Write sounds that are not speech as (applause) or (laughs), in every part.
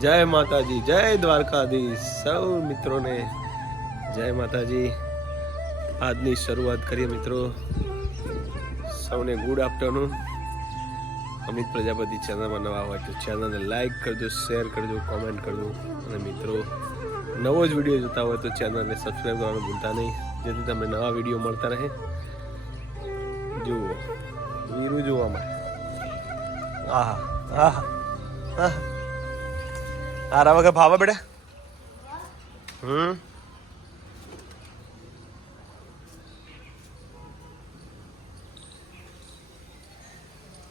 જય માતાજી, જય દ્વારકાધીશ. સૌ મિત્રોને જય માતાજી. આજની શરૂઆત કરીએ મિત્રો. સૌને ગુડ આફ્ટરનૂન અમિત પ્રજાપતિ ચેનલમાં નવા હોય તો ચેનલને લાઈક કરજો શેર કરજો કોમેન્ટ કરજો. અને મિત્રો, નવો જ વીડિયો જોતા હોય તો ચેનલને સબસ્ક્રાઈબ કરવાનું ભૂલતા નહીં. જેથી તમને નવા વીડિયો મળતા રહે. જુઓ જોવા માટે આહા આહા આહા. વગર ભાવા બેટા હમ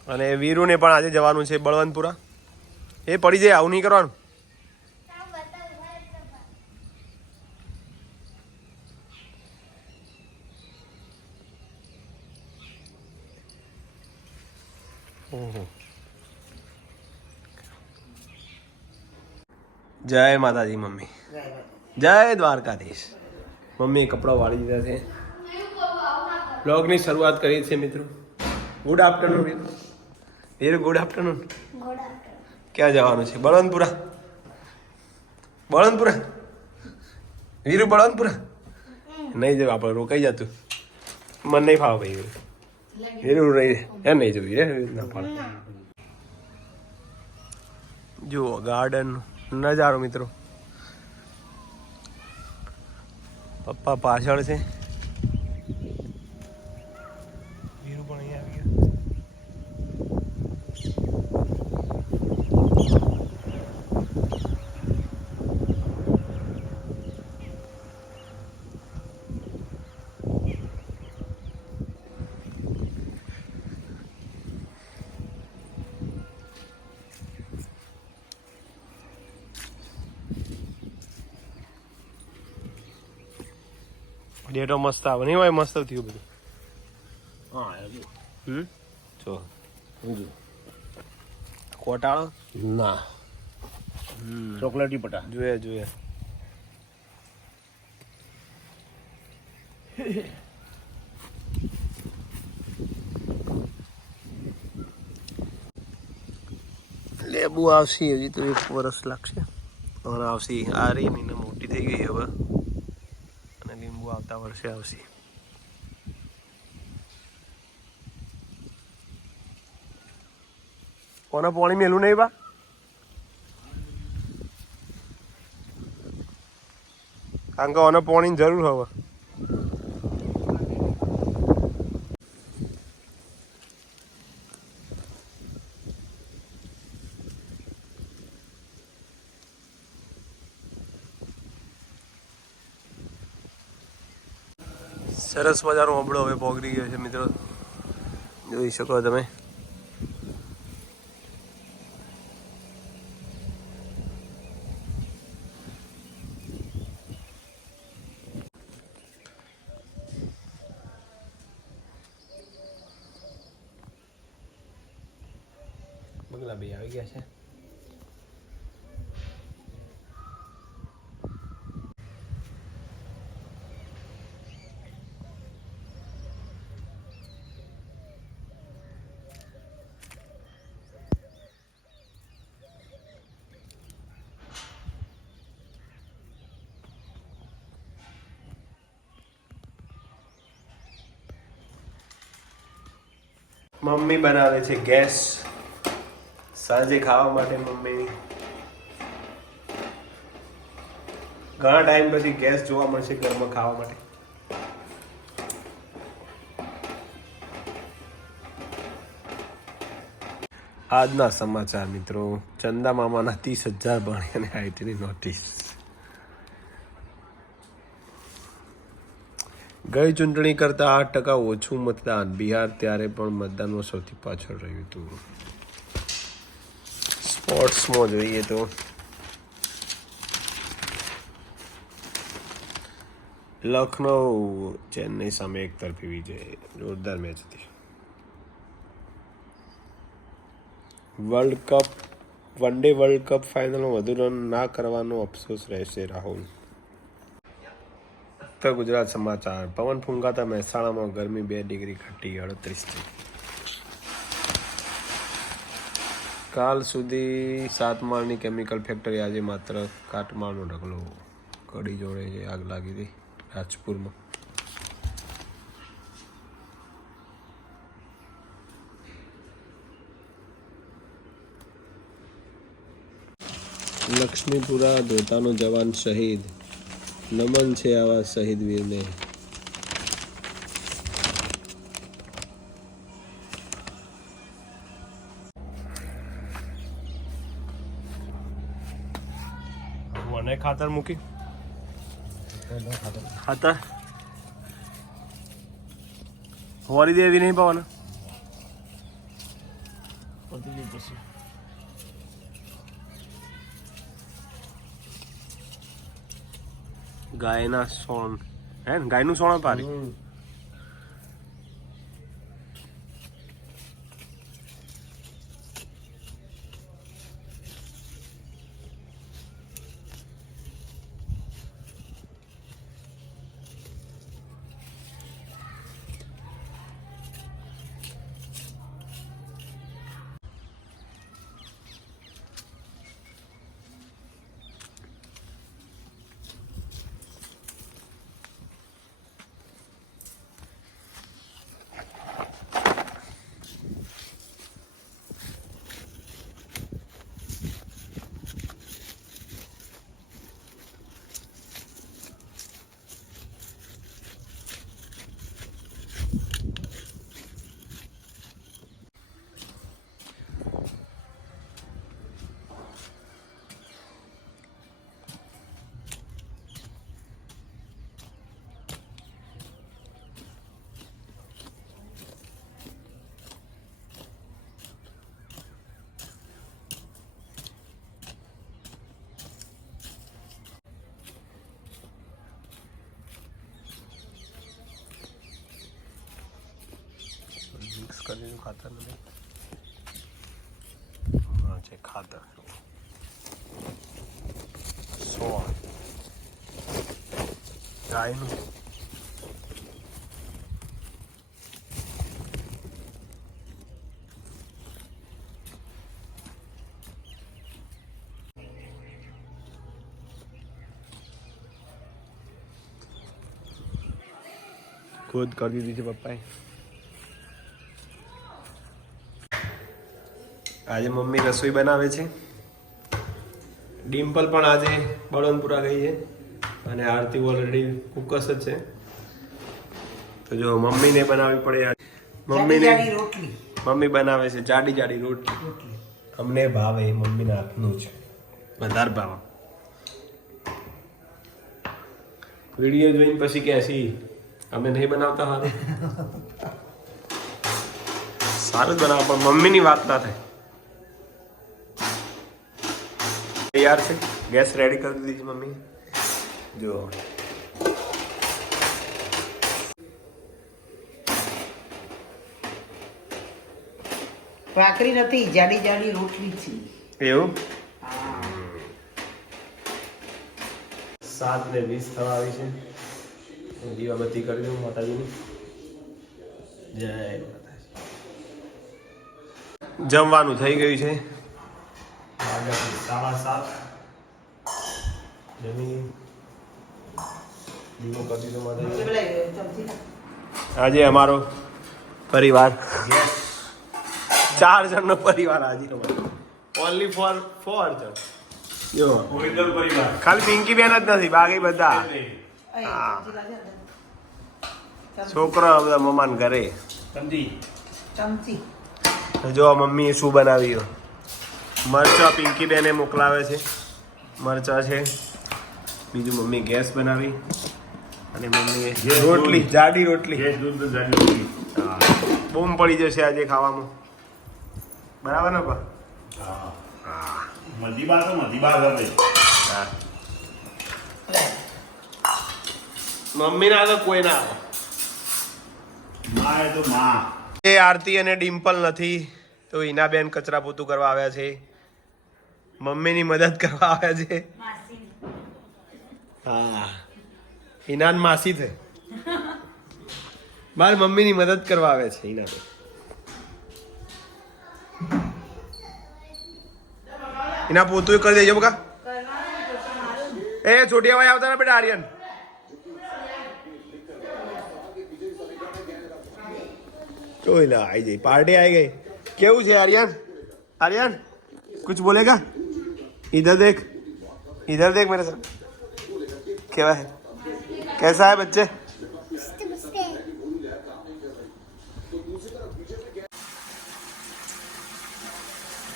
અને વીરુને પણ આજે જવાનું છે બળવંતપુરા. એ પડી જાય આવું નહીં કરવાનું. ઓહો. જય માતાજી, મમ્મી. જય દ્વારકાધીશ. મમ્મી કપડાં વાળી દીધા છે. બ્લોગની શરૂઆત કરી છે મિત્રો. ગુડ આફ્ટરનૂન મિત્રો. વીરુ ગુડ આફ્ટરનૂન ક્યાં જવાનું છે? બળવંતપુરા? બળવંતપુરા? વીરુ બળવંતપુરા? નહીં જવું, આપણે રોકાઈ જતું. મને નહીં ફાવે ભાઈ વીરુ રહી એ નહીં જવું રે ના ફાવે જુઓ ગાર્ડન નજારો મિત્રો. પપ્પા પાછળ છે. ડેટો મસ્ત આવે નહીં હોય મસ્ત થયું બધું. હા હમ? જો કોટાળો ના. ચોકલેટી પટા જોઈએ જોઈએ. લેબુ આવશે હજી તો એક વર્ષ લાગશે. પણ આવશે. આ રહી મહિને મોટી થઈ ગઈ હવે. લીંબુ આવતા વર્ષે આવશે. કોને પાણી મેલું નહીં બા? કારણ કે ઓને પાણીની જરૂર હવે. સરસ મજાનો ઓબળો હવે પોગરી ગયો છે મિત્રો. જોઈ શકો તમે. મમ્મી બનાવે છે ગેસ. સાંજે ખાવા માટે મમ્મી ઘણા ટાઈમ પછી ગેસ જોવા મળશે ઘરમાં ખાવા માટે. આજના સમાચાર મિત્રો, ચંદા મામાના ત્રીસ હજાર ભણી અને આઈટીની નોટિસ. ગઈ ચૂંટણી કરતાં આઠ ટકા ઓછું મતદાન. બિહાર ત્યારે પણ મતદાનમાં સૌથી પાછળ રહ્યું હતું. સ્પોર્ટ્સમાં જોઈએ તો. લખનઉ ચેન્નઈ સામે એક તરફી વિજય. જોરદાર મેચ હતી. World cup, one day world cup ફાઇનલમાં વધુ રન ના કરવાનો અફસોસ રહેશે રાહુલ. ઉત્તર ગુજરાત સમાચાર. પવન ફૂંકાતા મહેસાણામાં ગરમી બે ડિગ્રી ઘટી અડત્રીસ થઈ કાલ સુધી સાત માળની કેમિકલ ફેક્ટરી આજે માત્ર કાટમાળનો ઢગલો. કડી જોડે આગ લાગી હતી રાજપુરમાં. લક્ષ્મીપુરા ધોતાનો જવાન શહીદ. નમન છે આવા શહીદ વીરને. મને ખાતર મૂકી. ખાતર. હોરી દેવી નહીં પાવાના. પતી ગયું પછી ગાયના સોણ હે ને ગાયનું સોણ પારી મિક્સ કરીને ખાતર નથી હા છે ખાતર સોળ ગાયનું ખોદ કરી દીધી છે પપ્પાએ આજે મમ્મી રસોઈ બનાવે છે. ડિમ્પલ પણ આજે બળવંતપુરા ગઈ છે અને આરતી ઓલરેડી કુકસ જ છે. તો જો મમ્મીને બનાવવી પડે આજે. મમ્મીને રોટલી. મમ્મી બનાવે છે જાડી જાડી રોટલી. રોટલી. અમને ભાવે એ મમ્મીના હાથનું છે વધારે ભાવ. વીડિયો જોઈને પછી કે છે અમે નહીં બનાવતા હારું (laughs) સારું જ બનાવો પણ મમ્મીની વાત ના થાય. તૈયાર છે? ગેસ રેડી કરી દીધી છે મમ્મી જો ભાખરી નથી જાડી જાડી રોટલી છે. એવું? સાત ને વીસ થવા આવી છે. દીવાબત્તી કરી દઉં માતાજીની. જય માતાજી. જમવાનું થઈ ગયું છે. વાગ્યા સાડા સાત જમીન દીવો કરી દીધો. આજે અમારો પરિવાર. ચાર જણનો પરિવાર આજે. ઓનલી ફોર ફોર જણ. પરિવાર. ખાલી પિંકી બેન જ નથી બાકી બધા. છોકરો બધા મમાન ઘરે. સમજી. જો મમ્મીએ શું બનાવ્યું? મરચા પિંકી બેને મોકલાવે છે. મરચા છે. બીજું મમ્મી ગેસ બનાવી. અને મમ્મીએ રોટલી જાડી રોટલી. બૂમ પડી જશે આજે ખાવામાં. બરાબર ને પણ હા. મધી તો હા. મમ્મી ના તો કોઈ ના આવે એ તો માં. એ આરતી અને ડિમ્પલ નથી તો ઈનાબેન કચરા પોતું કરવા આવ્યા છે. મમ્મીની મદદ કરવા આવે છે. હા. હિનાન માસી છે. મારી મમ્મીની મદદ કરવા આવે છે હિના એના પોતું કરી દેજો બકા. એ છોટી અવાજ આવતા ને બેટા આર્યન. ચોઈલા આવી જઈ પાર્ટી આવી ગઈ. કેવું છે આર્યન? આર્યન કુછ બોલેગા? इधर देख इधर देख मेरे साथ क्या है कैसा है बच्चे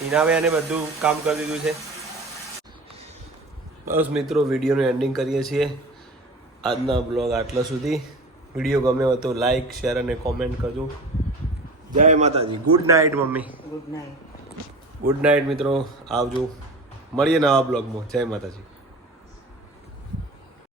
હિનાભાઈ અને બધું કામ કરી દીધું છે બસ મિત્રો વિડીયોનું એન્ડિંગ કરીએ છીએ આજના બ્લોગ આટલા સુધી વિડીયો ગમ્યો હોય તો લાઈક શેર અને કોમેન્ટ કરજો જય માતાજી good night mummy good night good night મિત્રો આવજો મળીએ નવા બ્લોગમાં. જય માતાજી.